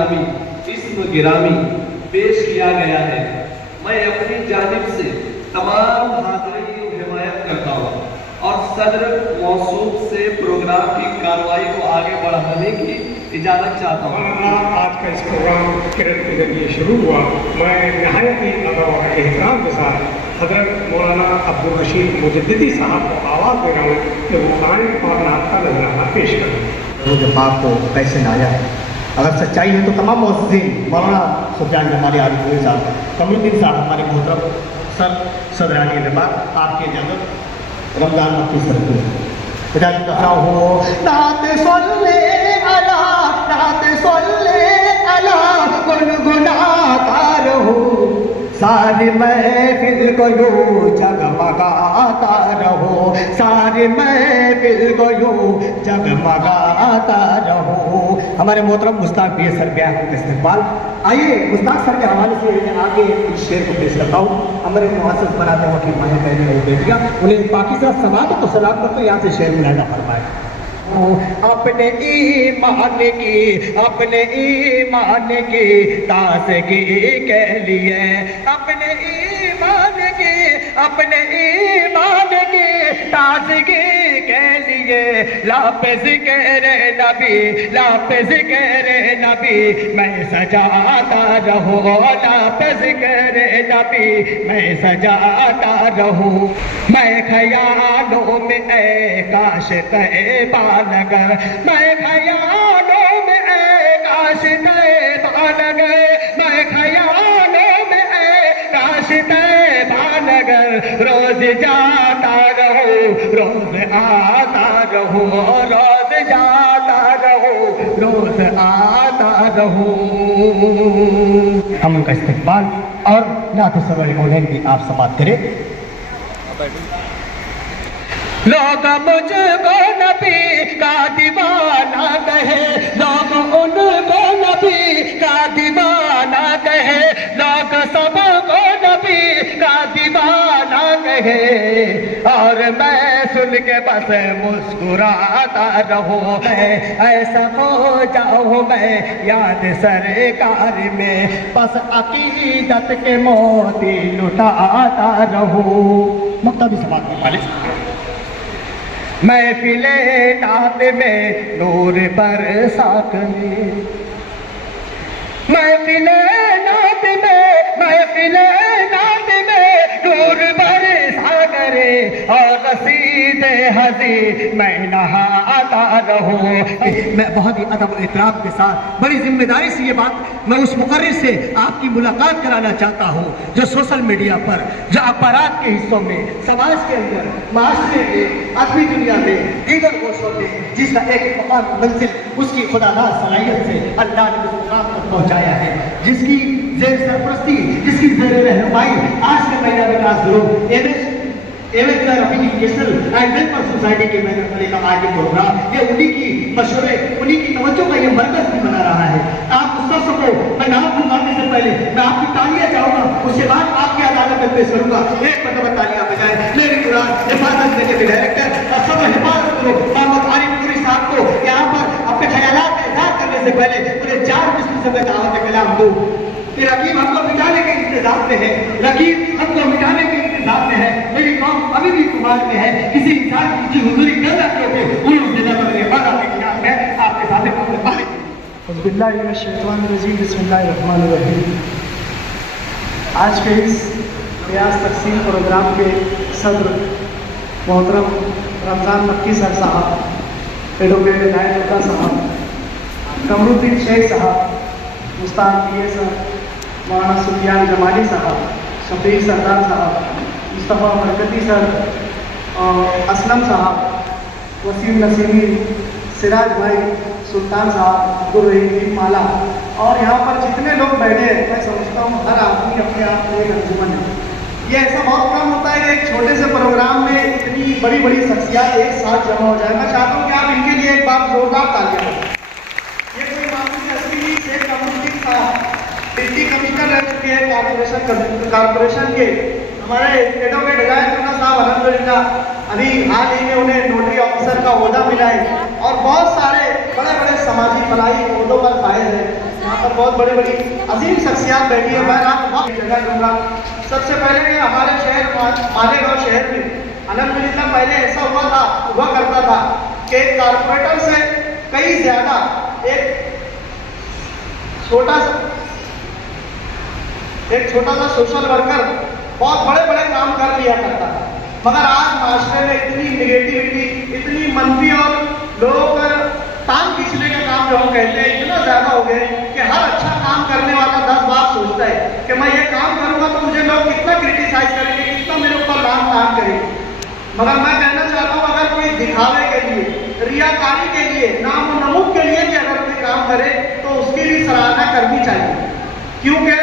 गिरामी इस्म गिरामी पेश किया गया है। मैं अपनी जानिब से तमाम हाज़रीन की हिमायत करता हूँ और सदर मौसूफ से प्रोग्राम की कार्रवाई को आगे बढ़ाने की इजाज़त चाहता हूँ। आज का इस प्रोग्राम किरण के जरिए शुरू हुआ। मैं नहायत ही अदब और एहतराम के साथ हज़रत मौलाना अब्दुल रशीद मुजद्दिदी साहब को आवाज़ दे रहा हूँ कि वो आए और नात का नजराना पेश करें। वो जब आपको पैसे ना आया है, अगर सच्चाई है तो तमाम मौजूदीन मौलाना सुफियान जमाली आरिफ साहब, कमरुद्दीन साहब, हमारे मोहतरम सदरानी नबात, आपकी इजाज़त रमज़ान मक्की सर को इजाज़त करता हूँ। नात सोल्ले अला, नात सोल्ले अला, गुनगुनाता रहूं सारी महफिल को यूं जगमगाता रहो, सारी महफिल को यूं जगमगाता रहो। हमारे मोहतरम मुश्ताक भी सर ब्याह का इस्तेमाल। आइए मुश्ताक सर के हवाले से आगे इस शेर को पेश करता हूँ। हमारे मुआसस बनाते वक्त माया बहन और बेटियाँ, उन्हें पाकिस्तान समाज को सलाम करते यहाँ से शेर मुलायदा फरमाए। अपने ईमान की, अपने ईमान की ताज़गी के लिए, अपने ईमान की, अपने ईमान की ताज़गी के लिए लाफ़िज़ ज़िक्र नबी, लाफ़िज़ ज़िक्र नबी मैं सजाता रहूं, लाफ़िज़ ज़िक्र नबी मैं सजाता रहूं। मैं ख़यालों में ऐ काश नगर, मैं ख़यालों में ऐ काश नगर, मैं ख़यालों में ऐ काश नगर रोज जाता रहूं, रोज आता रहूं, रोज जाता रहूं, रोज आता रहूं। हम उनका इस्तेमाल और नात सरोवर मौलैन की आप समाप्त करें। लोग मुझको नबी का दीवाना कहे, लोग उनको नबी का दीवाना कहे, लोग सबको नबी का दीवाना कहे, और मैं सुन के बस मुस्कुराता रहूं। मैं ऐसा हो जाऊं मैं याद सरकार में, बस अकीदत के मोती लुटाता रहूं। मुक्ता भी समाप्त कर वाले महफिले नात में नूर बरसा करे, महफिले नात में, महफिले नात में नूर बरसा करे, और रसीदे हज़ी मैं नहाता रहूं। मैं बहुत ही अदब और एहतराम के साथ बड़ी जिम्मेदारी से ये बात मैं उस मुक़र्रिर से आपकी मुलाकात कराना चाहता हूँ जो सोशल मीडिया पर, जो अखबारात के हिस्सों में, समाज के अंदर, माशरे में, अदबी दुनिया में, दीगर गोशों में जिसका एक मकाम मंजिल उसकी खुदादार सलाहियत से अल्लाह ने उस मुकाम तक पहुँचाया है, जिसकी ज़ेर सरपरस्ती, जिसकी ज़ेर रहनुमाई आज के महीना Vikas group educational and welfare society के मैनेजमेंट का आज ये प्रोग्राम, ये उन्हीं की मशवरे, उन्हीं की तवज्जो का ये मरकज भी बना रहा है। आप उस शख्स को मैं नाम पुकारने से पहले मैं आपकी तालियां चाहूंगा, उसके बाद आपकी अदालत में पेश करूंगा। एक मतलब तालियां बजाए मेरी कुरान हिफाजत के डायरेक्टर और सब हिफाजत ग्रुप मोहम्मद आरिफ पुरी साहब को यहाँ पर अपने ख्यालात का इज़हार करने से पहले उन्हें 4 बिस्मिल्लाह से मैं दावत कलाम दूं। कि रकीब हमको मिटाने के इंतजाम में है, रकीब हमको मिटाने के इंतजाम में है। मेरी कौम अभी भी कुमार में है, किसी इंसान की हुजूरी पैदा करके उन जिला में वादा के खिलाफ मैं आपके सामने बिस्मिल्लाहिर्रहमानिर्रहीम। आज के इस रियाज तकसीम प्रोग्राम के सदर मोहतरम रमज़ान मक्की सर साहब, एडवोकेट इनायतुल्लाह साहब, कमरुद्दीन शेख साहब, मुश्ताक पीए सर, मौलाना सुफियान जमाली साहब, शफीक सरदार साहब, मुस्तफ़ा बरकती सर, और असलम साहब, वसीम नसीमी, सिराज भाई, सुल्तान साहब, अब्दुल रहीम माला, और यहाँ पर जितने लोग बैठे हैं मैं समझता हूँ हर आदमी अपने आप में एक अंजुमन है। ये ऐसा बहुत कम होता है कि एक छोटे से प्रोग्राम में इतनी बड़ी बड़ी शख्सियत एक साथ जमा हो जाए। मैं चाहता हूँ कि आप इनके लिए एक बार जोरदार तालियां दें। ये कोई मामूली असली शेख कमरुद्दीन साहब डिप्टी कमिश्नर रह चुके हैं कारपोरेशन के। हमारे एडवोकेट हिदायतुल्लाह साहब अल्हम्दुलिल्लाह अभी हाल ही में उन्हें नोटरी ऑफिसर का ओहदा मिला है, और बहुत सारे बड़े बड़े समाजी भलाई ओहदों पर फायज है। यहाँ पर बहुत बड़ी बड़ी अजीम शख्सियात बैठी है। मैं आपको बहुत जगह दूंगा। सबसे पहले कि हमारे शहर मालेगांव शहर में अल्हम्दुलिल्लाह पहले ऐसा हुआ करता था कि कारपोरेटर से कई ज़्यादा एक छोटा सा सोशल वर्कर बहुत बड़े बड़े काम कर लिया करता था। मगर आज माशरे में इतनी निगेटिविटी, इतनी मंफी और लोगों का टांग खींचने का काम जो हम कहते हैं इतना ज़्यादा हो गए कि हर अच्छा काम करने वाला 10 बार सोचता है कि मैं ये काम करूँगा तो मुझे लोग कितना क्रिटिसाइज करेंगे, कितना मेरे ऊपर लान करेंगे। मगर मैं कहना चाहता हूँ अगर कोई दिखावे के लिए, रियाकारी के लिए, नाम और नमूद के लिए भी अगर कोई काम करे तो उसकी भी सराहना करनी चाहिए। क्योंकि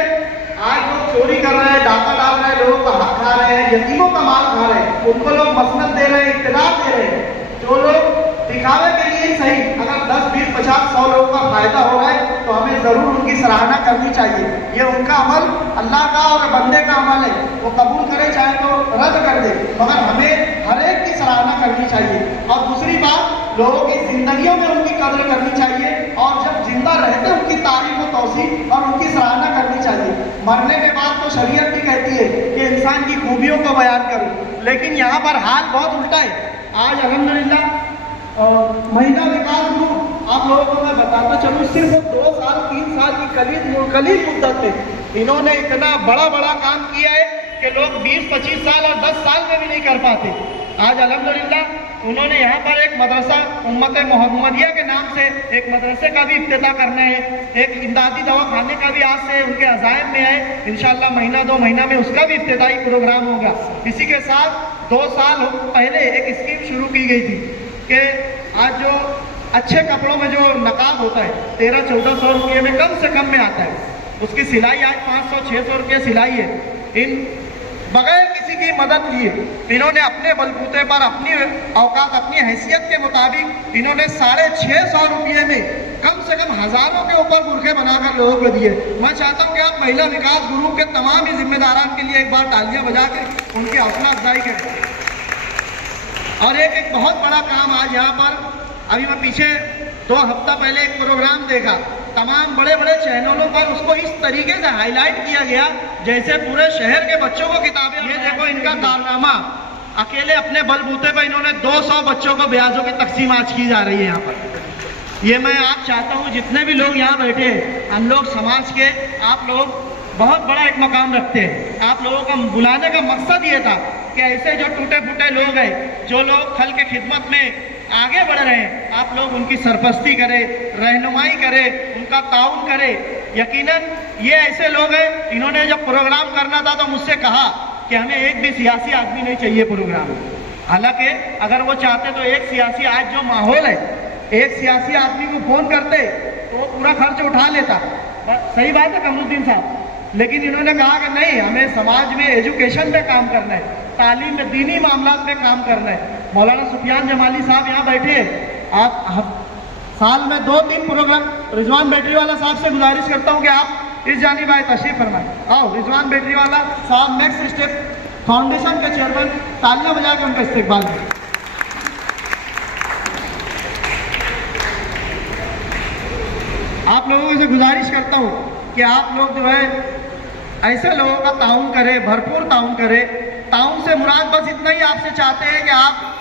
आज लोग चोरी कर रहे हैं, डाका डाल रहे हैं, लोगों का हक खा रहे हैं, यतीमों का माल खा रहे हैं, उनको लोग मसनद दे रहे हैं, इक़्तिदार दे रहे हैं। जो लोग दिखावे के लिए ही सही अगर 10, 20, 50, 100 लोगों का फायदा हो रहा है तो हमें जरूर उनकी सराहना करनी चाहिए। ये उनका अमल अल्लाह का और बंदे का अमल है, वो कबूल करे चाहे तो रद्द कर दे, मगर हमें हर एक की सराहना करनी चाहिए। और दूसरी बात, लोगों की जिंदगियों में उनकी कदर करनी चाहिए और जब जिंदा रहते उनकी तारीफ और तौसीफ और उनकी सराहना करनी चाहिए। मरने के बाद तो शरीयत भी कहती है कि इंसान की खूबियों को बयान करो, लेकिन यहाँ पर हाल बहुत उल्टा है। आज अल्हम्दुलिल्लाह महिला विकास ग्रुप आप लोगों को मैं बताता चलूँ, सिर्फ 2 साल 3 साल की कलील मुद्दत में इन्होंने इतना बड़ा काम किया है कि लोग 20, 25 साल और 10 साल में भी नहीं कर पाते। आज अल्हम्दुलिल्लाह उन्होंने यहाँ पर एक मदरसा उम्मत मोहम्मदिया के नाम से एक मदरसे का भी इफ्तिताह करना है, एक इमदादी दवाखाने का भी आज से उनके अज़ाइम में है। इंशाअल्लाह महीना 2 महीना में उसका भी इफ्तिताही प्रोग्राम होगा। इसी के साथ 2 साल पहले एक स्कीम शुरू की गई थी कि आज जो अच्छे कपड़ों में जो नकाब होता है 1300-1400 रुपये में कम से कम में आता है, उसकी सिलाई आज 500-600 रुपये सिलाई है। इन बगैर किसी की मदद लिए इन्होंने अपने बलबूते पर अपनी औकात, अपनी हैसियत के मुताबिक इन्होंने 650 रुपये में कम से कम हज़ारों के ऊपर बुरखे बनाकर लोगों को दिए। मैं चाहता हूँ कि आप महिला विकास ग्रुप के तमाम ही जिम्मेदारान के लिए एक बार तालियां बजा के उनकी हौसला अफजाई करें। और एक बहुत बड़ा काम आज यहाँ पर, अभी मैं पीछे 2 हफ्ता पहले एक प्रोग्राम देखा, तमाम बड़े बड़े चैनलों पर उसको इस तरीके से हाईलाइट किया गया जैसे पूरे शहर के बच्चों को किताबें। ये देखो इनका कारनामा, अकेले अपने बलबूते पर इन्होंने 200 बच्चों को ब्याजों की तकसीम आज की जा रही है यहाँ पर। ये मैं आप चाहता हूँ जितने भी लोग यहाँ बैठे हैं, हम लोग समाज के, आप लोग बहुत बड़ा एक मकाम रखते हैं। आप लोगों का बुलाने का मकसद ये था कि ऐसे जो टूटे फूटे लोग हैं, जो लोग खल के खिदमत में आगे बढ़ रहे हैं, आप लोग उनकी सरपरस्ती करें, रहनुमाई करें, उनका ताउन करें। यकीनन ये ऐसे लोग हैं, इन्होंने जब प्रोग्राम करना था तो मुझसे कहा कि हमें एक भी सियासी आदमी नहीं चाहिए प्रोग्राम। हालांकि अगर वो चाहते तो एक सियासी, आज जो माहौल है, एक सियासी आदमी को फ़ोन करते तो वो पूरा खर्च उठा लेता। सही बात है कमरुद्दीन साहब, लेकिन इन्होंने कहा कि नहीं, हमें समाज में एजुकेशन पे काम करना है, तालीम में, दीनी मामलात में काम करना है। मौलाना सुफियान जमाली साहब यहाँ बैठे हैं, आप साल में 2-3 प्रोग्राम, रिजवान बैटरी वाला साहब से गुजारिश करता हूँ कि आप इस जानिब आए, तशरीफ फरमाएं। आओ, रिजवान बैटरी वाला साहब नेक्स्ट स्टेप फाउंडेशन के चेयरमैन, तालियां बजा के उनका इस्तेकबाल करें। आप लोगों से गुजारिश करता हूँ कि आप लोग जो है ऐसे लोगों का ताउन करें, भरपूर ताउन करें। ताउन से मुराद बस इतना ही आपसे चाहते हैं कि आप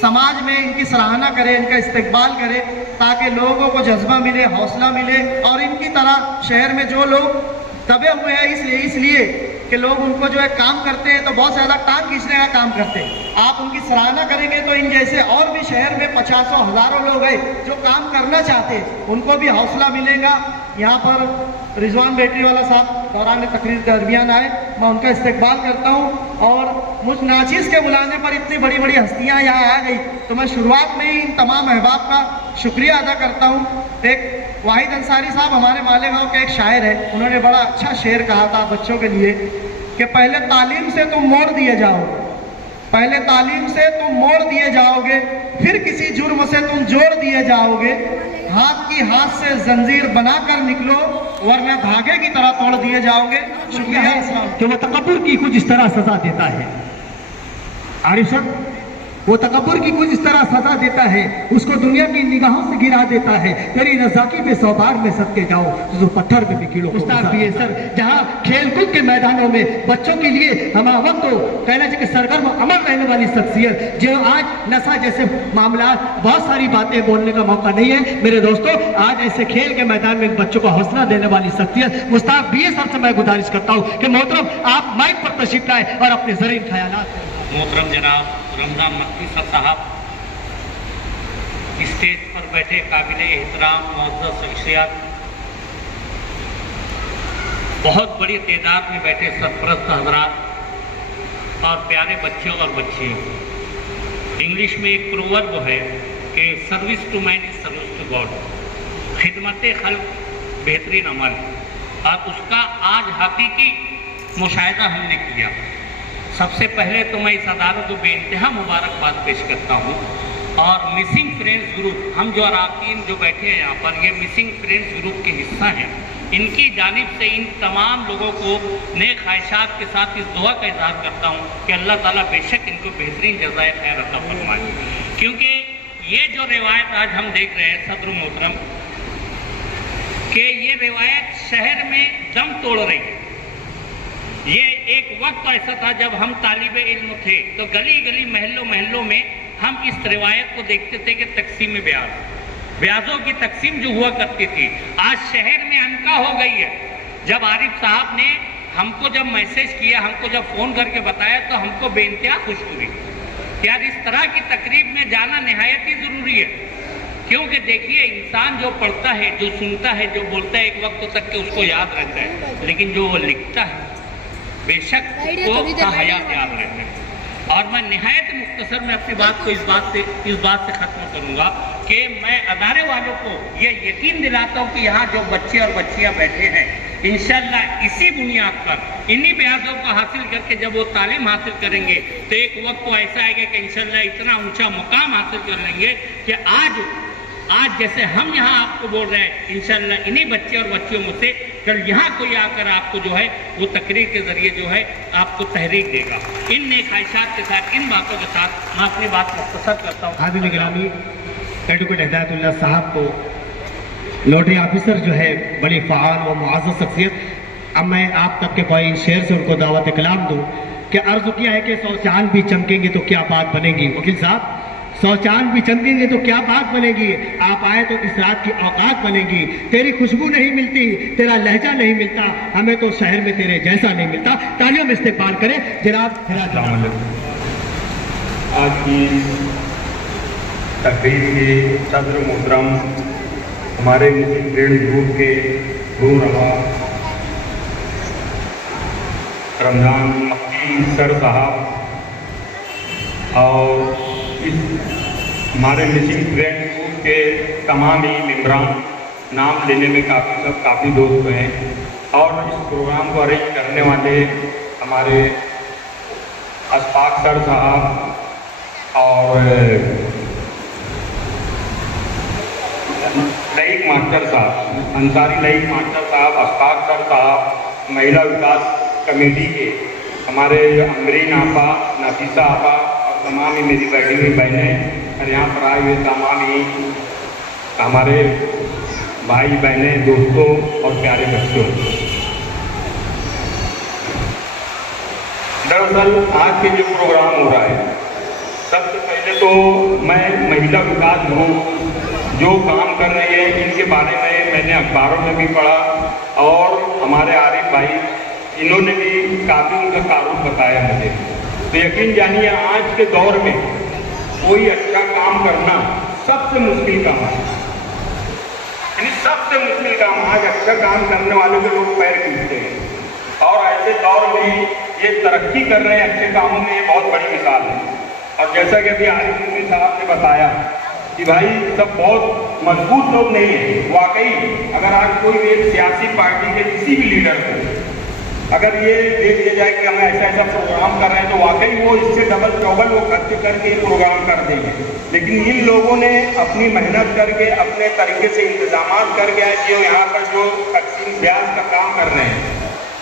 समाज में इनकी सराहना करें, इनका इस्तेकबाल करें, ताकि लोगों को जज्बा मिले, हौसला मिले और इनकी तरह शहर में जो लोग दबे हुए हैं इसलिए कि लोग उनको जो है काम करते हैं तो बहुत ज़्यादा टांग खींचने का काम करते हैं। आप उनकी सराहना करेंगे तो इन जैसे और भी शहर में 50 हज़ारों लोग हैं जो काम करना चाहते हैं, उनको भी हौसला मिलेगा। यहाँ पर रिजवान बैटरी वाला साहब दौरान तकरीर के दरमियान आए, मैं उनका इस्तेकबाल करता हूँ। और मुझ नाचिज़ के बुलाने पर इतनी बड़ी बड़ी हस्तियाँ यहाँ आ गई तो मैं शुरुआत में ही इन तमाम अहबाब का शुक्रिया अदा करता हूँ। एक वाहिद अंसारी साहब हमारे मालेगांव के एक शायर है, उन्होंने बड़ा अच्छा शेर कहा था बच्चों के लिए कि पहले तालीम से तुम मोड़ दिए जाओगे, पहले तालीम से तुम मोड़ दिए जाओगे, फिर किसी जुर्म से तुम जोड़ दिए जाओगे। हाथ की हाथ से जंजीर बनाकर निकलो वरना धागे की तरह तोड़ दिए जाओगे। शुक्रिया। कि वो तकब्बुर की कुछ इस तरह सजा देता है। आरिफ साहब वो तकब्बुर की कुछ इस तरह सजा देता है, उसको दुनिया की निगाहों से गिरा देता है। तेरी रज़ाकी पे 100 बार में सद के जाऊं तो पत्थर में भी कीलों को उस्ताद भी है सर, जहाँ खेलकूद के मैदानों में बच्चों के लिए हम वक्त तो कहना चाहिए कि सरगर्म अमर रहने वाली शख्सियत, जो आज नशा जैसे मामला बहुत सारी बातें बोलने का मौका नहीं है मेरे दोस्तों, आज ऐसे खेल के मैदान में बच्चों को हौसला देने वाली शख्सियत मुस्ताक बीए सर से मैं गुजारिश करता हूँ कि मोहतरम आप माइक पर तशरीफ लाए और अपने ज़रीन ख्यालात। मोहतरम जनाब रमजान मक्की सर साहब, स्टेज पर बैठे काबिल एहतराम मुअज़्ज़ज़ शख्सियत, बहुत बड़ी तादाद में बैठे सरपरस्त हज़रात और प्यारे बच्चों और बच्चियों, इंग्लिश में एक प्रोवर्ब है कि service to man is service to God, खिदमत खल्क बेहतरीन अमल, और उसका आज हकीकी मुशाहिदा हमने किया। सबसे पहले तो मैं इस अदालत को बेइंतहा मुबारकबाद पेश करता हूँ, और मिसिंग फ्रेंड्स ग्रुप, हम जो अरकान जो बैठे हैं यहाँ पर, ये मिसिंग फ्रेंड्स ग्रुप के हिस्सा हैं, इनकी जानिब से इन तमाम लोगों को नेक ख्वाहिशात के साथ इस दुआ का इजहार करता हूँ कि अल्लाह ताला बेशक इनको बेहतरीन जज़ाए खैर अता फरमाए। क्योंकि ये जो रिवायत आज हम देख रहे हैं सदर मोहतरम, कि ये रिवायत शहर में दम तोड़ रही है। ये एक वक्त ऐसा था जब हम तालिबे इल्म थे तो गली गली महल्लों महल्लों में हम इस रिवायत को देखते थे कि तकसीम ब्याजों की तकसीम जो हुआ करती थी, आज शहर में अनका हो गई है। जब आरिफ साहब ने हमको जब मैसेज किया, हमको जब फ़ोन करके बताया तो हमको बेइंतहा खुश हुई। यार इस तरह की तकरीब में जाना नहायत ही ज़रूरी है, क्योंकि देखिए इंसान जो पढ़ता है, जो सुनता है, जो बोलता है, एक वक्त तक के उसको याद रहता है, लेकिन जो वो लिखता है बेशक उसको का हयात याद रहता है। और मैं निहायत मुख्तसर में अपनी बात को इस बात से ख़त्म करूँगा कि मैं अदारे वालों को ये यकीन दिलाता हूँ कि यहाँ जो बच्चे और बच्चियाँ बैठे हैं, इंशाअल्लाह इसी बुनियाद पर इन्हीं ब्याजों को हासिल करके जब वो तालीम हासिल करेंगे तो एक वक्त तो ऐसा आएगा कि इंशाअल्लाह इतना ऊंचा मुकाम हासिल कर लेंगे कि आज जैसे हम यहाँ आपको बोल रहे हैं, इंशाअल्लाह इन्हीं बच्चे और बच्चियों में से कल यहाँ कोई आकर आपको जो है वो तकरीर के ज़रिए जो है आपको तहरीक देगा। इन नेक ख्वाहिशात के साथ, इन बातों के साथ मैं अपनी बात मुख्तसर करता हूँ। हाज़िर गिरामी, एडवोकेट हिदायतुल्लाह साहब को लॉटरी ऑफिसर जो है बड़ी फ़ाल व मुअज़्ज़ज़ शख्सियत, अब मैं आप तक के कोई शेर से उनको दावत कलाम दूँ कि अर्ज़ किया है कि 100 चाँद भी चमकेंगे तो क्या बात बनेगी। वकील साहब, 100 चाँद भी चमकेंगे तो क्या बात बनेगी, आप आए तो इस रात की औकात बनेगी। तेरी खुशबू नहीं मिलती, तेरा लहजा नहीं मिलता, हमें तो शहर में तेरे जैसा नहीं मिलता। तालियों में इस्तेक़बाल करें जनाब। आज की तकरीर के सदर मोहतरम हमारे मुस्लिम फ्रेंड ग्रुप के रहनुमा रमजान मक्की सर साहब और इस हमारे मिसिंग फ्रेंड ग्रुप के तमाम ही मेम्बरान, नाम लेने में काफ़ी दोस्त हैं, और इस प्रोग्राम को अरेंज करने वाले हमारे अशफाक सर साहब और लईक मास्टर साहब, अंसारी लईक मास्टर साहब, अशफाक सर साहब, महिला विकास कमेटी के हमारे अमरीन आपा, नफीसा आपा, तमाम ही मेरी बैठी हुई बहनें और यहाँ पर आए हुए तमाम ही हमारे भाई बहनें, दोस्तों और प्यारे बच्चों, दरअसल आज के जो प्रोग्राम हो रहा है, सबसे पहले तो मैं महिला विकास ग्रुप जो काम कर रही है इनके बारे में मैंने अखबारों में भी पढ़ा और हमारे आरिफ भाई इन्होंने भी काफ़ी उनका कारोबार बताया मुझे। तो यकीन जानिए आज के दौर में कोई अच्छा काम करना सबसे मुश्किल काम है, यानी सबसे मुश्किल काम। आज अच्छा काम करने वालों के लोग पैर खींचते हैं और ऐसे दौर में ये तरक्की कर रहे हैं अच्छे कामों में, ये बहुत बड़ी मिसाल है। और जैसा कि अभी आरिफ मुफ्ती साहब ने बताया कि भाई सब बहुत मजबूत लोग नहीं हैं। वाकई अगर आज कोई एक सियासी पार्टी के किसी भी लीडर को अगर ये देख लिया जाए कि हम ऐसा ऐसा प्रोग्राम कर रहे हैं तो वाकई वो इससे डबल चौबल वो खर्च करके प्रोग्राम कर देंगे। लेकिन इन लोगों ने अपनी मेहनत करके अपने तरीके से इंतजाम करके जो यहाँ पर जो तकसीम ब्याज का काम कर रहे हैं,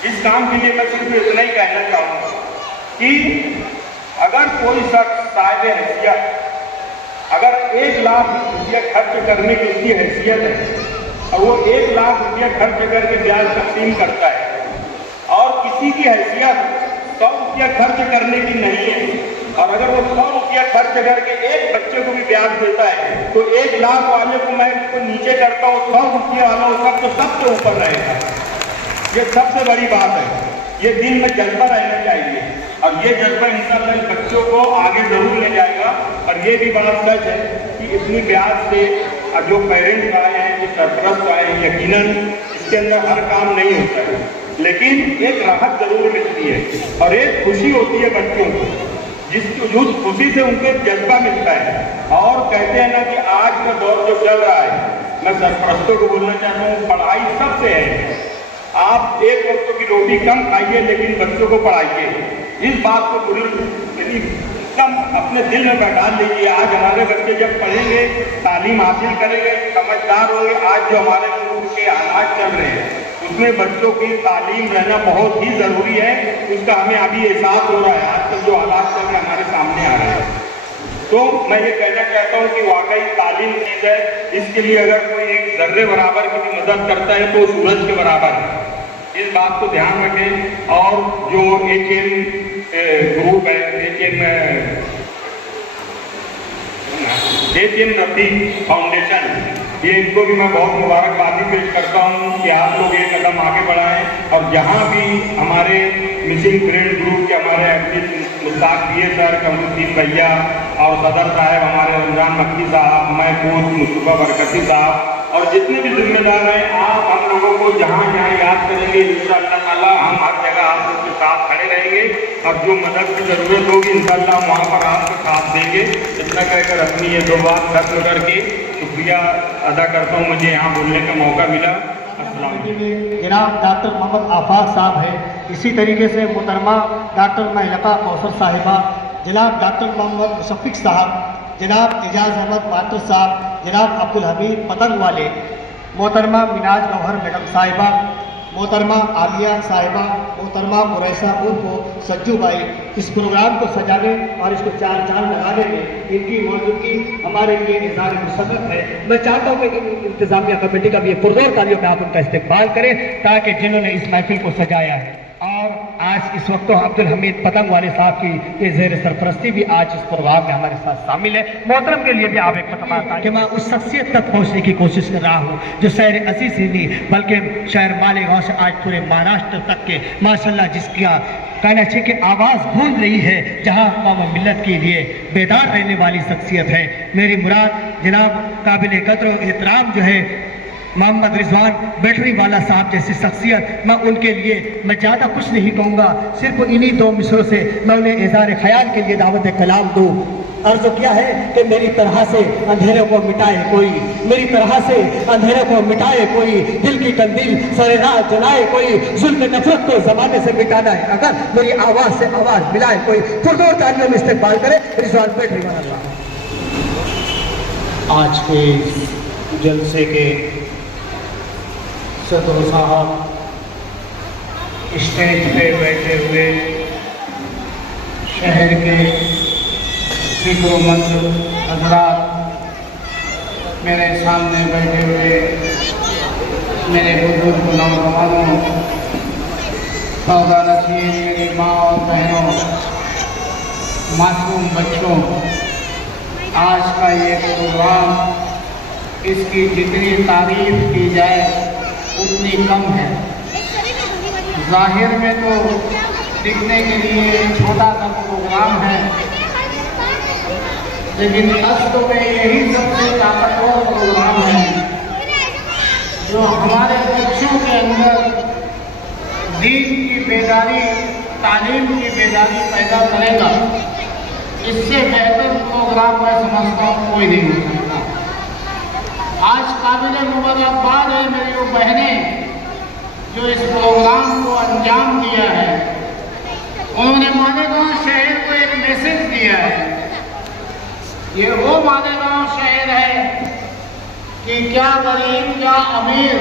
इस काम के लिए मैं सिर्फ इतना ही कहना चाहूँगा कि अगर कोई शख्स साहिब हैसियत, अगर 1 लाख रुपया खर्च करने की उसकी हैसियत है और वो 1 लाख रुपया खर्च करके ब्याज तकसीम करता है और किसी की हैसियत 100 रुपया खर्च करने की नहीं है और अगर वो 100 रुपया खर्च करके एक बच्चे को भी ब्याज देता है तो 1 लाख वाले को मैं उसको नीचे करता हूँ, 100 रुपया वाला उसका तो सबसे ऊपर रहेगा। ये सबसे बड़ी बात है, ये दिल में जज्बा रहना चाहिए और ये जज्बा इंशाअल्लाह बच्चों को आगे जरूर ले जाएगा। और ये भी बड़ा सच है कि इतनी ब्याज से जो पेरेंट्स आए हैं, जो सरपरस्त आए हैं, यकीनन इसके अंदर हर काम नहीं होता है, लेकिन एक राहत जरूर मिलती है और एक खुशी होती है बच्चों को, जिस खुशी से उनको जज्बा मिलता है। और कहते हैं ना कि आज का दौर जो चल रहा है, मैं सरपरस्तों को बोलना चाहता हूँ, पढ़ाई सबसे है। आप एक वक्त की रोटी कम खाइए लेकिन बच्चों को पढ़ाइए, इस बात को एकदम अपने दिल में बैठा लीजिए। आज हमारे बच्चे जब पढ़ेंगे, तालीम हासिल करेंगे, समझदार होंगे, आज जो हमारे मुल्क के हालात चल रहे हैं उसमें बच्चों की तालीम रहना बहुत ही ज़रूरी है। उसका हमें अभी एहसास हो रहा है, आजकल जो हालात चल रहे हमारे सामने आ रहे हैं। तो मैं ये कहना चाहता हूँ कि वाकई तालीम चीज़ है, इसके लिए अगर कोई एक जर्रे बराबर की भी मदद करता है तो सूरज के बराबर है। इस बात को ध्यान रखें। और जो HM ग्रुप है, HM रफी फाउंडेशन, ये इनको भी मैं बहुत मुबारकबादी पेश करता हूँ कि आप लोग ये कदम आगे बढ़ाएं। और जहाँ भी हमारे मिसिंग फ्रेंड ग्रुप के हमारे admin Mushtaq PA sir, Kamruddin भैया और सदर साहब हमारे रमजान मक्की साहब, मैं कोच मुस्तफा बरकती साहब और जितने भी जिम्मेदार हैं, आप हम लोगों को जहाँ जहाँ याद करेंगे इंशाअल्लाह ताला हम हर जगह आप लोग के साथ खड़े रहेंगे और जो मदद की ज़रूरत होगी इंशाअल्लाह वहाँ पर आपको साथ देंगे। इतना कहकर अपनी ये 2 बात खत्म करके शुक्रिया अदा करता हूँ, मुझे यहाँ बोलने का मौका मिला। अस्सलाम वालेकुम। जनाब डॉक्टर मोहम्मद आफाक साहब है, इसी तरीके से मोहतरमा डॉक्टर महलका कौसर साहिबा, जनाब डॉक्टर मोहम्मद मुशफ़िक साहब, जनाब एजाज अहमद मातर साहब, जनाब अब्दुल हमीद पतंग वाले, मोहतरमा मिनाज गौहर मैडम साहिबा, मोहतरमा आलिया साहिबा, मोहतरमा कुरैसा उर्फ सज्जू भाई, इस प्रोग्राम को सजाने और इसको 4 चांद लगाने में इनकी मौजूदगी हमारे लिए इज़हार मुशर्रफ है। मैं चाहता हूँ कि इंतजामिया कमेटी का भी पुरजोर तालियों में आप उनका इस्तेमाल करें ताकि जिन्होंने इस महफिल को सजाया है। और आज इस वक्त अब्दुल हमीद पतंग वाले साहब की ये ज़ेर सरपरस्ती भी आज इस प्रोग्राम में हमारे साथ शामिल है। मोहतरम के लिए भी आप एक फतवा कि मैं उस शख्सियत तक पहुँचने की कोशिश कर रहा हूँ जो शहर अजीज ही नहीं बल्कि शहर मालेगांव से आज पूरे महाराष्ट्र तक के माशाल्लाह जिसका कहना चाहिए कि आवाज़ गूंज रही है, जहाँ कौम मिल्लत के लिए बेदार रहने वाली शख्सियत है। मेरी मुराद जनाब काबिल कदर एहतराम जो है मोहम्मद रिजवान बैटरी वाला साहब जैसी शख्सियत, मैं उनके लिए मैं ज़्यादा कुछ नहीं कहूँगा, सिर्फ इन्हीं 2 मिसरों से मैं उन्हें इज़हार ख्याल के लिए दावत कलाम दूँ। अर्ज किया है कि मेरी तरह से अंधेरे को मिटाए कोई, मेरी तरह से अंधेरे को मिटाए कोई, दिल की कंदील सरे रात जलाए कोई, जुल्म नफरत को जमाने से मिटाना है अगर मेरी आवाज़ से आवाज़ मिलाए कोई। पुरजोर तालियों में इस्तेमाल करे रिजवान बैटरी वाला। आज के जलसे के सदर साहब, स्टेज पे बैठे हुए शहर के फिक्रमंद हजरात, मेरे सामने बैठे हुए मेरे बुजुर्ग नौजवानों, सौदा नसीब, मेरी माँ और बहनों, मासूम बच्चों, आज का ये प्रोग्राम, इसकी जितनी तारीफ की जाए उतनी कम है। जाहिर में तो दिखने के लिए छोटा सा प्रोग्राम है, लेकिन असल में यही सबसे ताकतवर प्रोग्राम है जो हमारे बच्चों के अंदर दीन की बेदारी, तालीम की बेदारी पैदा करेगा। इससे बेहतर प्रोग्राम मैं समझता हूँ कोई नहीं हो सकता। आज काबिल मुबारकबाद है मेरी वो बहनें जो इस प्रोग्राम को अंजाम दिया है। उन्होंने मालेगांव शहर को एक मैसेज दिया है। ये वो मालेगांव शहर है कि क्या गरीब क्या अमीर,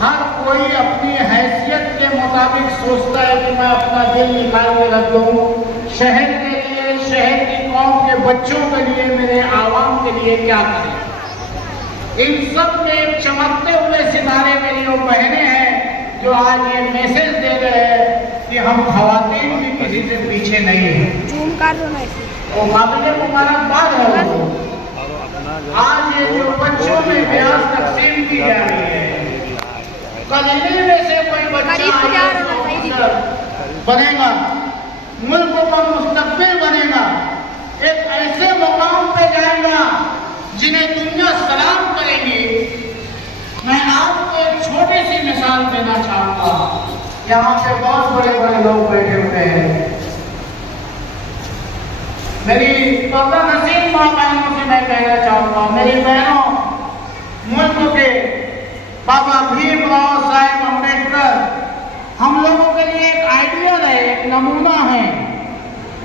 हर कोई अपनी हैसियत के मुताबिक सोचता है कि मैं अपना दिल निकाल के रख दूँ। शहर के लिए, शहर की कौम के बच्चों के लिए, मेरे आवाम के लिए क्या करें। इन सब में एक चमकते हुए सितारे मेरी वो बहनें हैं जो आज ये मैसेज दे रहे हैं कि हम खवातीन भी किसी से पीछे नहीं हैं। वो काबिल मुबारकबाद है उनको। आज ये जो बच्चों में ब्याज तकसीम की जा रही है, कल इन्हीं में से कोई बच्चा बनेगा, मुल्क का मुस्तकबिल बनेगा, एक ऐसे मुकाम पे जाएगा जिन्हें दुनिया सलाम करेगी। मैं आपको एक छोटी सी मिसाल देना चाहूंगा। यहाँ पे बहुत बड़े बड़े लोग बैठे हुए हैं। मेरी पर्दा नसीब माँ बहनों से मैं कहना चाहूंगा, मेरी बहनों, मुल्क के बाबा भीमराव साहेब अम्बेडकर हम लोगों के लिए एक आइडियल है, एक नमूना है।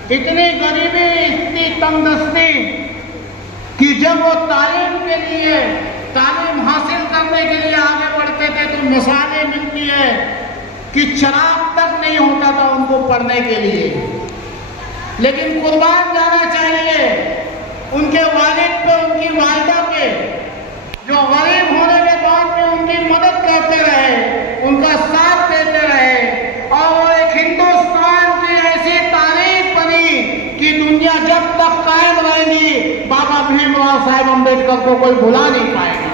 इतनी गरीबी, इतनी तंगदस्ती कि जब वो तालीम के लिए, तालीम हासिल करने के लिए आगे बढ़ते थे तो मिसालें मिलती है कि चराग तक नहीं होता था उनको पढ़ने के लिए। लेकिन कुर्बान जाना चाहिए उनके वालिद पे, उनकी वालिदा पे, जो गरीब होने के बाद भी उनकी मदद करते रहे, उनका साथ देते रहे, और वो एक हिंदुस्तान की ऐसी तारीख बनी कि दुनिया जब तक कायम रहेगी बाबा भीमराव साहेब अम्बेडकर को कोई भुला नहीं पाएगा।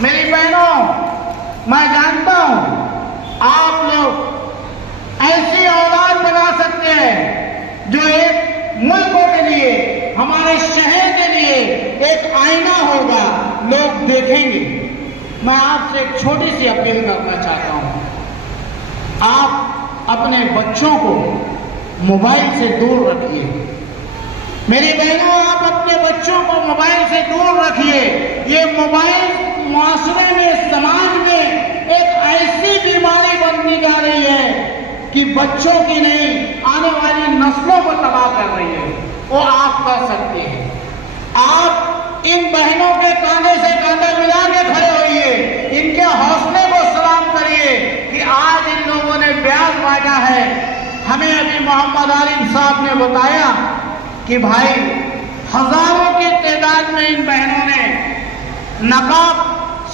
मेरी बहनों, मैं जानता हूं आप लोग ऐसी औलाद बना सकते हैं जो एक मुल्कों के लिए, हमारे शहर के लिए एक आईना होगा, लोग देखेंगे। मैं आपसे एक छोटी सी अपील करना चाहता हूं, आप अपने बच्चों को मोबाइल से दूर रखिए। मेरी बहनों, आप अपने बच्चों को मोबाइल से दूर रखिए। ये मोबाइल माशरे में, समाज में एक ऐसी बीमारी बनती जा रही है कि बच्चों की नहीं, आने वाली नस्लों को तबाह कर रही है। वो आप कर सकते हैं। आप इन बहनों के कांधे से कांधा मिला के खड़े होइए, इनके हौसले को सलाम करिए कि आज इन लोगों ने ब्याज बांटा है। हमें अभी मोहम्मद आरिफ साहब ने बताया कि भाई हजारों की तादाद में इन बहनों ने नकाब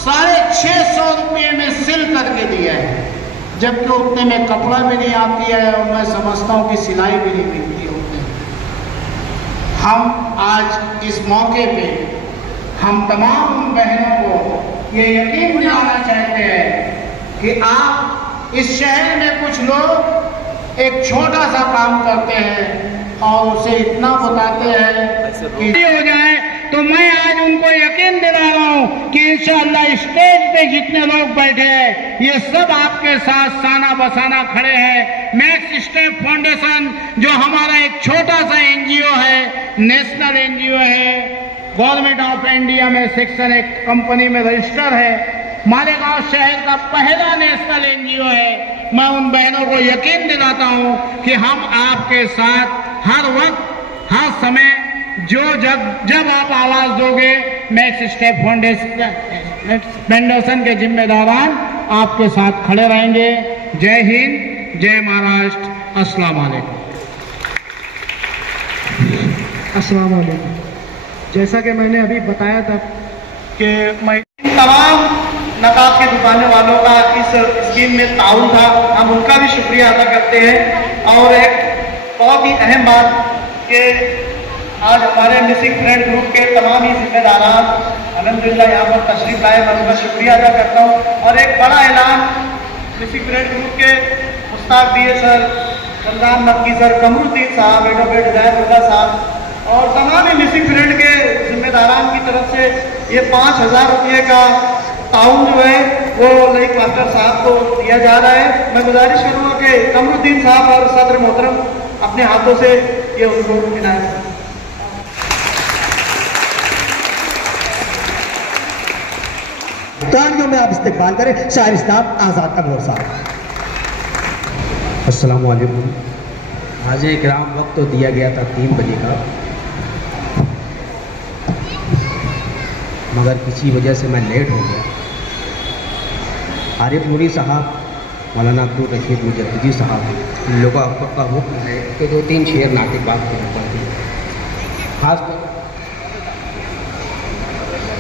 650 रुपये में सिल करके दिया है, जबकि उतने में कपड़ा भी नहीं आती है और मैं समझता हूँ कि सिलाई भी नहीं मिलती है उतने। हम आज इस मौके पे हम तमाम बहनों को ये यकीन दिलाना चाहते हैं कि आप इस शहर में कुछ लोग एक छोटा सा काम करते हैं और उसे इतना बताते हैं कि हो जाए, तो मैं आज उनको यकीन दिला रहा हूं कि इंशाअल्लाह स्टेज पे जितने लोग बैठे हैं ये सब आपके साथ साना बसाना खड़े हैं। मैक्स स्टेप फाउंडेशन जो हमारा एक छोटा सा एनजीओ है, नेशनल एनजीओ है, गवर्नमेंट ऑफ इंडिया में सेक्शन 1 कंपनी में रजिस्टर है, मालेगांव शहर का पहला नेशनल एनजीओ है। मैं उन बहनों को यकीन दिलाता हूं कि हम आपके साथ हर वक्त, हर समय, जब आप आवाज दोगे, मैक्स स्टेप फाउंडेशन के जिम्मेदारान आपके साथ खड़े रहेंगे। जय हिंद, जय महाराष्ट्र, अस्सलाम वालेकुम। अस्सलाम वालेकुम। जैसा कि मैंने अभी बताया था कि मैं तमाम नकाब की दुकानें वालों का इस स्कीम में ताउन था, हम उनका भी शुक्रिया अदा करते हैं। और एक बहुत ही अहम बात कि आज हमारे मिसिंग फ्रेंड ग्रुप के तमाम ही जिम्मेदारान अल्हम्दुलिल्लाह यहाँ पर तशरीफ लाए, मैं उनका शुक्रिया अदा करता हूँ। और एक बड़ा ऐलान मिसिंग फ्रेंड ग्रुप के मुस्ताक दिए सर, रमजान मक्की सर, कमरुद्दीन साहब, एडवोकेट हिदायतुल्लाह साहब और तमाम ही मिसिंग फ्रेंड के जिम्मेदारान की तरफ से ये 5000 रुपये का ताउन जो है वो लाइक मास्टर साहब को दिया जा रहा है। मैं गुजारिश करूँगा कि कमरुद्दीन साहब और सदर मोहतरम अपने हाथों से ये उनको इनायत करें। तालियों में आप इस्तेमाल करें शायर इस्लाम आज़ाद अनवर साहब। अस्सलाम वालेकुम। आज इकराम वक्त तो दिया गया था 3 बजे का, मगर किसी वजह से मैं लेट हो गया। आरिफ नूरी साहब मौलाना अब्दुल रशीद मुजद्दिदी साहब, इन लोगों का हुक्म है कि 2-3 शेर नाते बात करना चाहिए। खास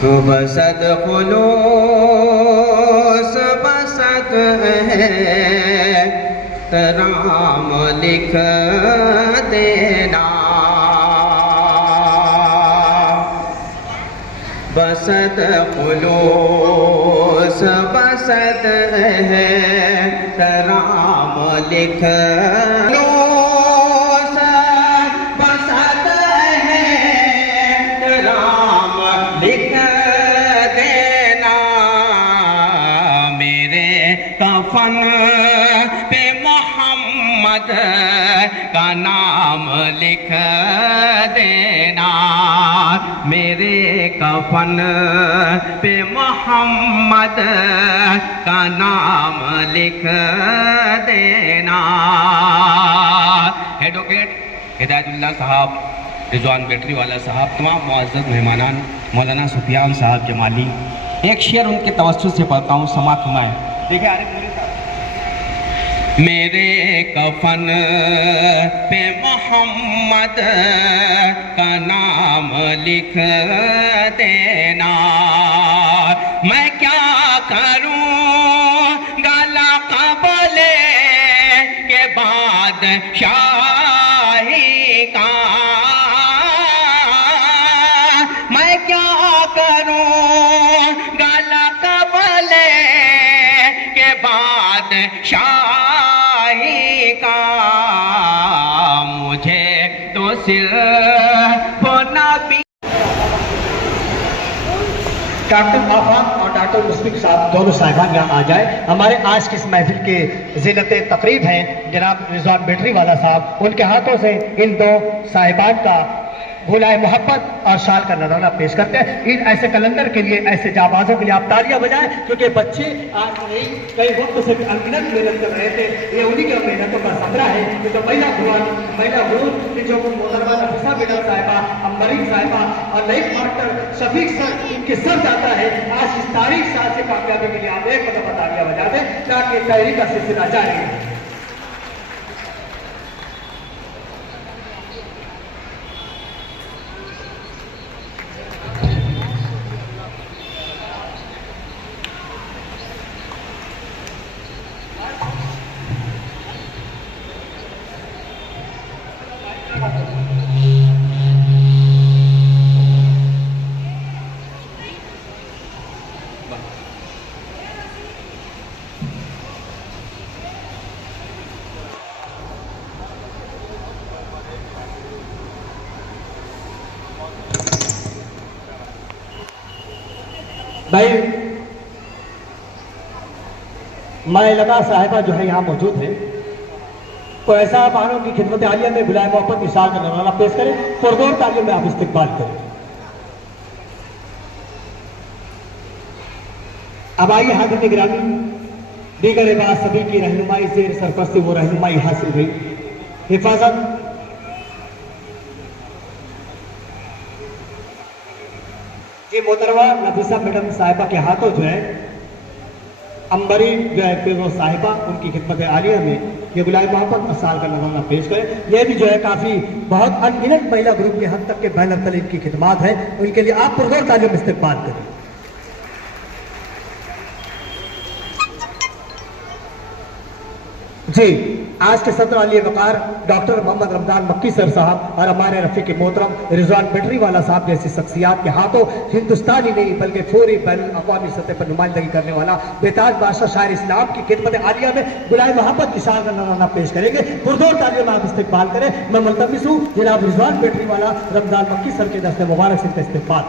तो बसद खुलूस बसद है राम लिख देना, बसद खुलूस बसद है राम लिख कफन पे मोहम्मद का नाम लिख देना, मेरे कफन पे मोहम्मद का नाम लिख देना। एडवोकेट हिदायतुल्लाह साहब, रिजवान बैटरीवाला साहब, तमाम मुअज़्ज़ज़ मेहमानान, मौलाना सुफियान साहब जमाली, एक शेर उनके तवज्जुह से पढ़ता हूँ, समाअत फरमाएं। देखिए आरिफ मेरे कफन पे मोहम्मद का नाम लिख देना, मैं क्या करूं गला कबले के बाद शाही का, मैं क्या करूं गला कबले के बाद शाही का, मुझे तो सिर्फ नबी। डॉक्टर आफाक और डॉक्टर मुश्फिक साहब दोनों साहिबान यहाँ आ जाए। हमारे आज की इस महफिल के ज़ीनत तकरीब हैं जनाब रिजवान बैटरीवाला साहब, उनके हाथों से इन दो साहिबान का गुलाए मोहब्बत और शाल का नजराना पेश करते हैं। इन ऐसे कलंदर के लिए, ऐसे जाबाजों के लिए आप तालियां बजाएं, क्योंकि बच्चे आज नहीं कई वक्त से भी अनगिनत मेहनत कर रहे थे। ये उन्हीं की मेहनतों का समरा है कि जो महिला गुरु जो मोहतरमा नफीसा बेगम साहिबा, अम्बरीन साहिबा और नई मास्टर शफीक सर, इनके सर जाता है। आज इस तारीख साल से कामयाबी के लिए आप एक मतलब तालियां बजा दें ताकि तहरीक का सिलसिला जारी है। भाई मायलगा साहिबा जो है यहाँ मौजूद है, तो ऐसा बहनों की खिदमत आलिया में बुलाए मोहब्बत मिसाल का नजराना पेश करें। पुरजोर तालियों में आप इस्तकबाल करें। अब आइए हाज़िर गिरामी, दीगर बात सभी की रहनुमाई से सरपरस्ती वो रहनुमाई हासिल हुई। हिफाजत ये मोहतरमा नफीसा मैडम साहिबा के हाथों जो है अंबरी जो है फिर वो साहिबा, उनकी खिदमत आलिया में ये गुलाए मोहब्बत साल का नजराना पेश करें। ये भी जो है काफ़ी बहुत अनगिनत महिला ग्रुप के हद तक के बैन तलीम की खिदमात है, उनके लिए आप पुरजोर तालियों में इस्तकबाल करें। जी, आज के सदर अली वकार डॉक्टर मोहम्मद रमजान मक्की सर साहब और हमारे रफ़ीक मोहतरम रिजवान बैटरीवाला साहब जैसी शख्सियात के हाथों हिंदुस्तानी नहीं बल्कि पूरी बैन अक़वामी सतह पर नुमाइंदगी करने वाला बेताज बादशाह शायर इस्लाम की खिदमत आलिया में गुलाए मोहब्बत की शान का नजराना पेश करेंगे। पुरजोर तालियों में आप इस्तकबाल करें। मैं मुल्तमिस हूँ जनाब रिजवान बैटरीवाला रमजान मक्की सर के दस्ते मुबारक से इनका इस्तकबाल।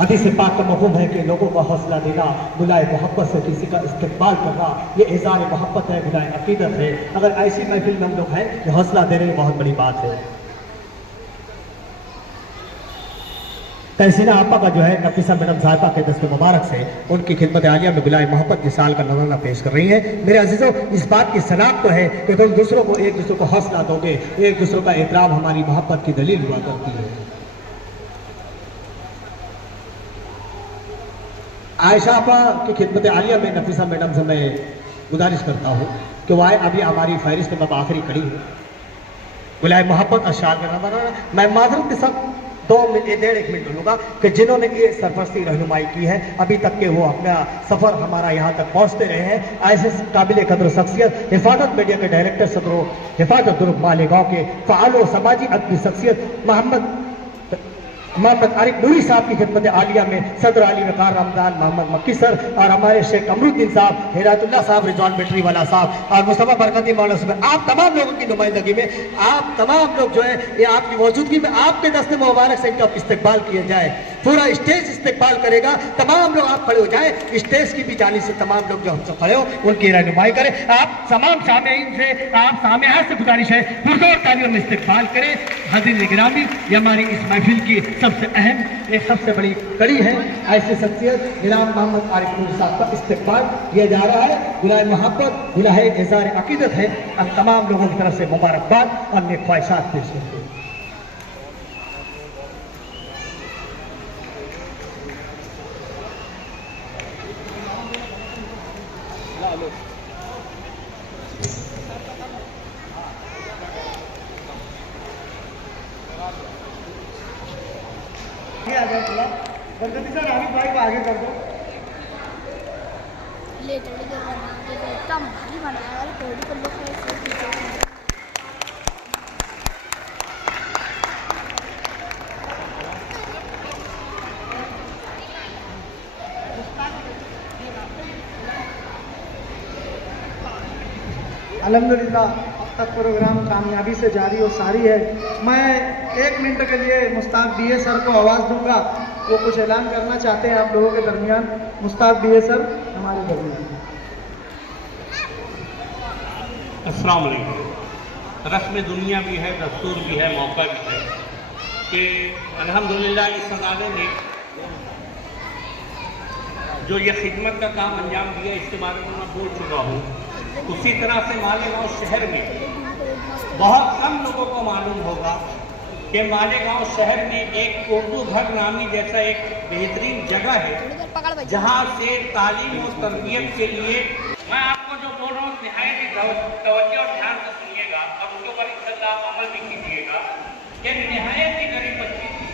हदीस पाक का मफ़हूम है कि लोगों का हौसला देना, बुलाए मोहब्बत से किसी का इस्तकबाल करना, ये इज़हार मोहब्बत है, बुलाए अकीदत है। अगर ऐसी महफिल में हम लोग हैं कि हौसला दे रहे हैं, बहुत बड़ी बात है। तहसीना आपा का जो है नफीसा मैडम साहिबा के दस्ते मुबारक से उनकी खिदमत आलिया में बिलाए मोहब्बत मिसाल का नजराना पेश कर रही है। मेरे अजीजों, इस बात की सनाख्त तो है कि तुम दूसरों को एक दूसरे को हौसला दोगे, एक दूसरों का एहतराम हमारी मोहब्बत की दलील हुआ करती है। आयशा आपा की खिदमत आलिया में नफीसा मैडम से मैं गुजारिश करता हूँ कि वह अभी हमारी फहरिस्त में आखिरी खड़ी है। बिलाए मोहब्बत अशार का नजराना मैं माजरत के साथ 1.5 मिनट लूँगा कि जिन्होंने ये सरपरस्ती रहनुमाई की है, अभी तक के वो अपना सफ़र हमारा यहाँ तक पहुँचते रहे हैं। ऐसे काबिल कदर शख्सियत हिफाजत मीडिया के डायरेक्टर सदर हिफाजत दुर्ग मालेगांव के फ़ाल और समाजी अदबी शख्सियत मोहम्मद आरिफ नूरी साहब की खिदमत आलिया में सदर आली वकार रमजान मोहम्मद मक्की सर और हमारे शेख कमरुद्दीन साहब, हिदायतुल्लाह साहब, रिजवान बैटरी वाला साहब और मुस्तफ़ा बरकती मौलवी साहब, आप तमाम लोगों की नुमाइंदगी में आप तमाम लोग जो है ये आपकी मौजूदगी में आपके दस्ते मुबारक से इनका इस्तकबाल किया जाए। पूरा स्टेज इस्तकबाल करेगा, तमाम लोग आप खड़े हो जाए, स्टेज की भी जानी से तमाम लोग जो हमसे खड़े हो उनकी रहनुमाई करें। आप तमाम सामीईन से, आप सामियात से गुजारिश है पुरजोर तालियों में इस्तकबाल करें। हज़ीर गिरामी, ये हमारी इस महफिल की सबसे अहम, एक सबसे बड़ी कड़ी है। ऐसे शख्सियत जनाब मोहम्मद आरिफ नूरी साहब का इस्तकबाल किया जा रहा है। बिलाए मोहब्बत, बिलाए इज़हार अकीदत है। हम तमाम लोगों की तरफ से मुबारकबाद और नेक ख्वाहिशात पेश करते हैं। बरकती सर, आरिफ भाई को आगे कर दो। इतना भारी बनाया और कोई को लोग अल्हम्दुलिल्लाह अब तक प्रोग्राम कामयाबी से जारी और सारी है। मैं 1 मिनट के लिए मुस्ताक बीए सर को आवाज़ दूंगा, वो कुछ ऐलान करना चाहते हैं आप लोगों के दरमियान। मुस्ताक बीए सर हमारे दरमियान। अस्सलाम वालेकुम। रस्म दुनिया भी है, दस्तूर भी है, मौका भी है कि अल्हम्दुलिल्लाह इस अदारे ने जो ये खिदमत का काम अंजाम दिया, इसके बारे में मैं बोल चुका हूँ। उसी तरह से मालेगांव शहर में बहुत कम लोगों को मालूम होगा कि मालेगांव शहर में एक उर्दू घर नामी जैसा एक बेहतरीन जगह है जहां से तालीम और तरबियत के लिए मैं आपको जो बोल रहा हूँ निहायत तवज्जो और ध्यान से सुनिएगा और उसके ऊपर इंशाअल्लाह अमल भी कीजिएगा कि निहायत ही गरीब बच्ची थी।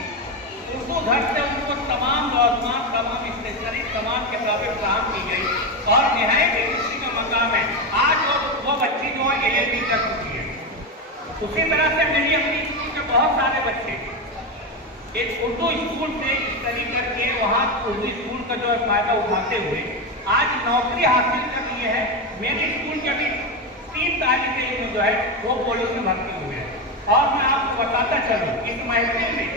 उर्दू घर से उनको तमाम लौजमान, तमाम स्टेशनरी, तमाम किताबें फराहम की गई और निहायत ही खुशी का मकाम है। आज वो बच्ची जो है LLB कर चुकी है। उसी तरह से मेरी अपनी स्कूल के बहुत सारे बच्चे एक उर्दू स्कूल से स्टडी करके वहाँ उर्दू स्कूल का जो है फायदा उठाते हुए आज नौकरी हासिल कर लिए है। मेरे स्कूल के अभी 3 तारीख के जो है वो पुलिस में भर्ती हुए हैं। और मैं आपको बताता चलूँ, इस महफिल में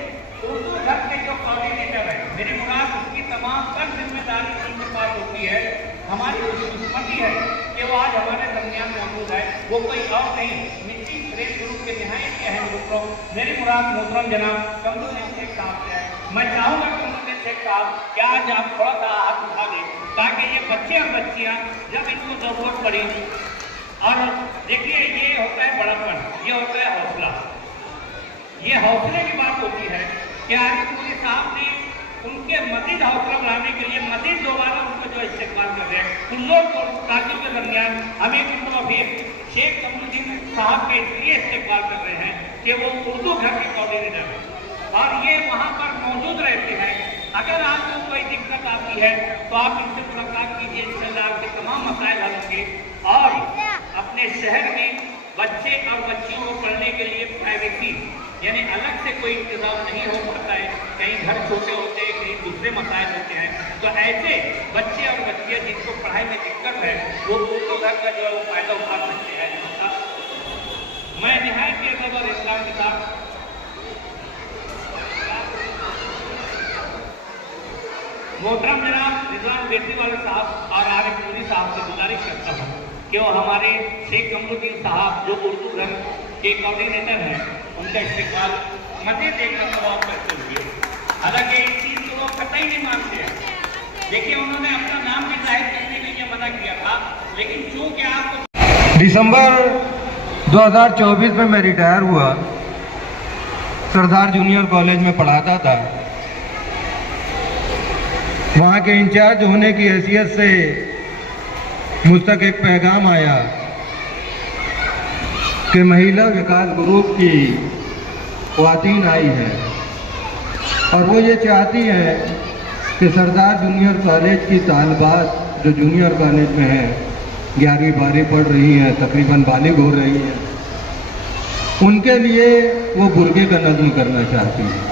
उर्दू घर के जो कोऑर्डिनेटर है, मेरी मुराद उसकी तमाम तर जिम्मेदारी उनके पास होती है। हमारी खुशकिस्मती है कि वो आज हमारे दरमियान मौजूद है। वो कोई और नहीं, मिट्टी प्रेस ग्रुप के निहायत अहम रुकन मेरी मुराद मोहतरम जनाब कमरुद्दीन शेख साहब से है। मैं चाहूँगा कमरुद्दीन शेख साहब क्या आज आप थोड़ा सा हाथ उठा दें ताकि ये बच्चे और बच्चियाँ जब इनको जरूरत पड़ी। और देखिए, ये होता है बड़ापन, ये होता है हौसला। ये हौसले की बात होती है कि आरिफ नूरी साहब ने उनके मजीद हौसला बढ़ाने के लिए मजीद दोबारा उनको जो इस्तेमाल कर रहे हैं उन लोग को ताकियों के दरमियान हमें भी शेख कमरुद्दीन साहब के इसलिए इस्तेमाल कर रहे हैं कि वो उर्दू घर के कोऑर्डिनेटर हैं और ये वहाँ पर मौजूद रहते हैं। अगर आपको कोई दिक्कत आती है तो आप इनसे मुलाकात कीजिए, इंशाअल्लाह आपके तमाम मसाइल हल होंगे। और अपने शहर में बच्चे और बच्चियों को पढ़ने के लिए प्राइवेसी यानी अलग से कोई इंतजाम नहीं हो पाता है। कहीं घर छोटे होते हैं, कहीं दूसरे मसाइल होते हैं, तो ऐसे बच्चे और बच्चियाँ जिनको पढ़ाई में दिक्कत है वो उर्दू घर का जो है वो फायदा उठा सकते हैं। मैं निहायत के अदब इस्लाम के साथ मोहतरम जनाब रिजवान बैटरी वाले साहब और आरिफ नूरी साहब से गुजारिश करता हूँ कि वो हमारे शेख कमरुद्दीन साहब जो उर्दू घर के कोऑर्डिनेटर हैं उनका इस्तेमाल मजीद देखना सवाल करते हुए, हालांकि कतई नहीं मानते हैं। देखिए उन्होंने अपना नाम भी जाहिर करने के लिए मना किया था, लेकिन चूंकि आपको दिसंबर 2024 में मैं रिटायर हुआ, सरदार जूनियर कॉलेज में पढ़ाता था। वहाँ के इंचार्ज होने की हैसियत से मुझ तक एक पैगाम आया कि महिला विकास ग्रुप की ख्वातीन आई है और वो ये चाहती है कि सरदार जूनियर कॉलेज की तालबात जो जूनियर कॉलेज में है, 11वीं 12वीं पढ़ रही हैं, तकरीबन बालिग हो रही हैं, उनके लिए वो बुर्के का नज़्म करना चाहती हैं।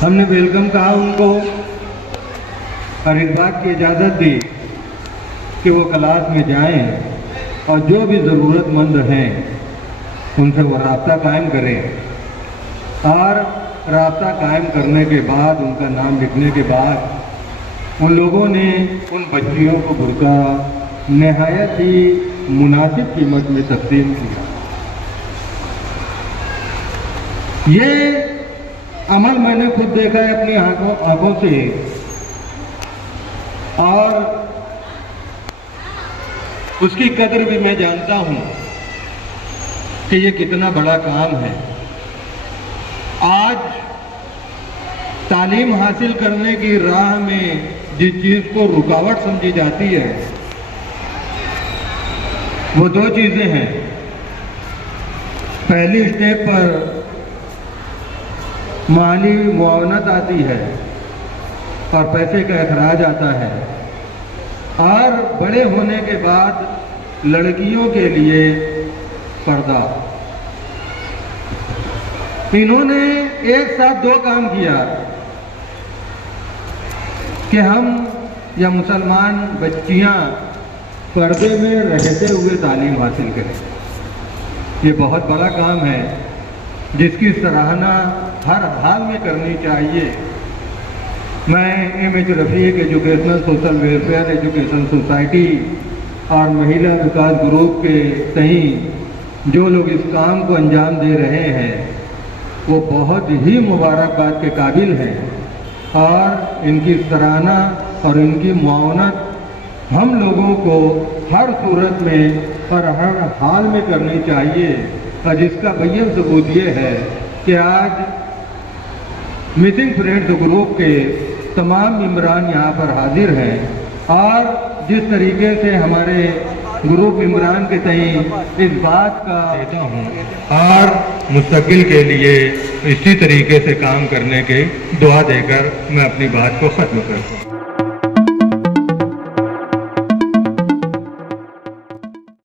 हमने वेलकम कहा उनको और इस बात की इजाज़त दी कि वो क्लास में जाएं और जो भी ज़रूरतमंद हैं उनसे वो राब्ता कायम करें। और राब्ता कायम करने के बाद, उनका नाम लिखने के बाद, उन लोगों ने उन बच्चियों को बुर्का नहायत ही मुनासिब कीमत में तकसीम किया। ये अमल मैंने खुद देखा है अपनी आंखों से और उसकी कदर भी मैं जानता हूं कि ये कितना बड़ा काम है। आज तालीम हासिल करने की राह में जिस चीज़ को रुकावट समझी जाती है वो दो चीज़ें हैं। पहली स्टेप पर माली मुआवनत आती है और पैसे का अखराज आता है, और बड़े होने के बाद लड़कियों के लिए पर्दा। इन्होंने एक साथ दो काम किया कि हम या मुसलमान बच्चियां पर्दे में रहते हुए तालीम हासिल करें। ये बहुत बड़ा काम है जिसकी सराहना हर हाल में करनी चाहिए। मैं M.H. Rafiq educational social welfare education society और महिला विकास ग्रुप के तई जो लोग इस काम को अंजाम दे रहे हैं वो बहुत ही मुबारकबाद के काबिल हैं, और इनकी सराहना और इनकी मुआवनत हम लोगों को हर सूरत में और हर हाल में करनी चाहिए। और जिसका बैयन सबूत ये है कि आज मिसिंग फ्रेंड्स ग्रुप के तमाम मेंबरान यहाँ पर हाजिर हैं, और जिस तरीके से हमारे ग्रुप इमरान के तई इस बात का देता हूँ और मुस्तकिल के लिए इसी तरीके से काम करने की दुआ देकर मैं अपनी बात को ख़त्म करता हूँ।